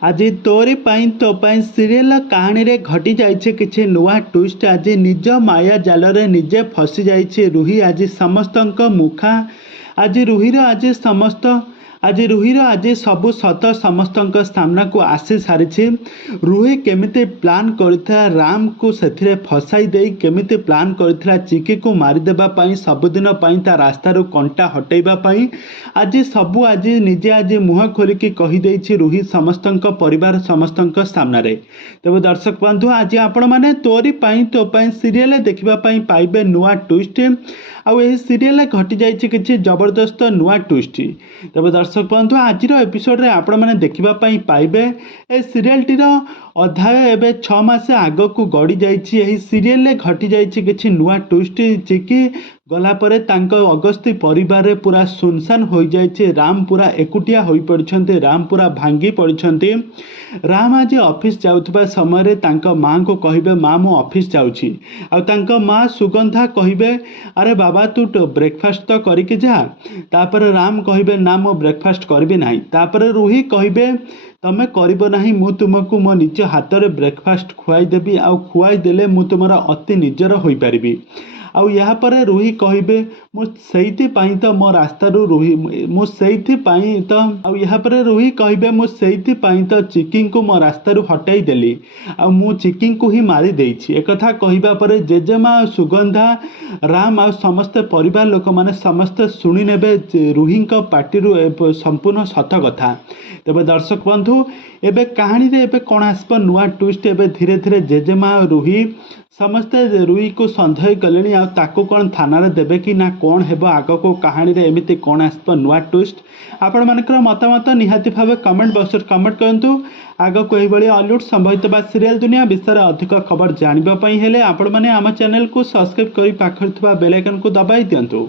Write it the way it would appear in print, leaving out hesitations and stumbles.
आज तोरी पाई तो पाई सीरियल कहानी रे घटी जाइछे किछि नुआ ट्विस्ट। आज निज माया जाल रे निजे फसी जाइछे रुही। आज समस्तंक मुखा आज रुहीर आज रुहीर आज सबु सत समस्तंक सामना को आसी सारी। रुही केमिति प्लान करथिला राम को सेथिरे फसाई देई केमिति प्लान करथिला चिकी को मारिदेबा पाई सबुदिन पाई ता रास्ता रो कंटा हटेइबा पाई। आज सबु आज निजे आज मुह खोलिकी कही देइछि रुही समस्तंक परिवार समस्तंक सामना रे। तेबे दर्शक बंधु आज आपण माने तोरी पाई तो पाई सीरियल देखिबा पाई पाइबे नुआ ट्विस्ट। आउ एही सीरियल घटी जाइछि किछि जबरदस्त नुआ ट्विस्ट। तेबे दर्शक बंधु आज एपिसोड रे आपण माने देखिबा पाई पाइबे ए सीरियल टीर अध्याय एबे 6 मास आग को गड़ी जाइछि। एही सीरियल रे घटी जाइछि किछि नुआ ट्विस्ट चिकी गला परे तांको अगस्ती परिवार रे पूरा सुनसान हो जाइछि। राम पूरा एकुटिया होई पड़छन्ते, राम पूरा भांगी पड़छन्ते। राम आज ऑफिस जाउथबा समय रे तांको मां को कहिबे मां मो ऑफिस जाउछि। आ तांको मां सुगंधा कहिबे अरे बाबा तू ब्रेकफास्ट तो करिके जा। तापर राम कहिबे ना मो ब्रेकफास्ट करबे नाही। तापर रूही कहिबे तमे करिबो नाही, मु तुमको मो निज हाथ रे ब्रेकफास्ट खुआई देबी। आ खुआई देले मु तुमरा अति निजर होई परिबी। आउ यहाँ पर रूही कहिबे मु सेइथि पाई तो मो रास्ता रू रूही मु सेइथि पाई तो आउ यहाँ पर रूही कहिबे मु सेइथि पाई तो चिकिंग को मो रास्ता रू हटाई देली। आ मु चिकिंग को ही मारी देइछि। एक कथा कहिबा परे जेजेमा सुगंधा राम आ समस्त परिवार लोक माने समस्त सुनी नेबे रूही को पार्टी रू संपूर्ण सत कथा। तेबे दर्शक बंधु एबे कहानी रे एबे कोन आसप नुआ ट्विस्ट। एबे धीरे धीरे जेजेमा रूही समस्ते रुही को सन्देह कले आ ताको कौन थाना रे देबे कि ना कौन हेबो आग को कहानी रे एमिति कौन आसप नुआ ट्विस्ट। आपण मानकर मतामत निहाती भावे कमेंट बॉक्स रे कमेंट करंतु। आग को एही बळी हॉलीवुड संबंधित बा सीरियल दुनिया विषय अधिक खबर जानिबा पई हेले आपण माने आम चैनल को सब्सक्राइब करी पाखर थवा बेल आइकन को दबाई दियंतु।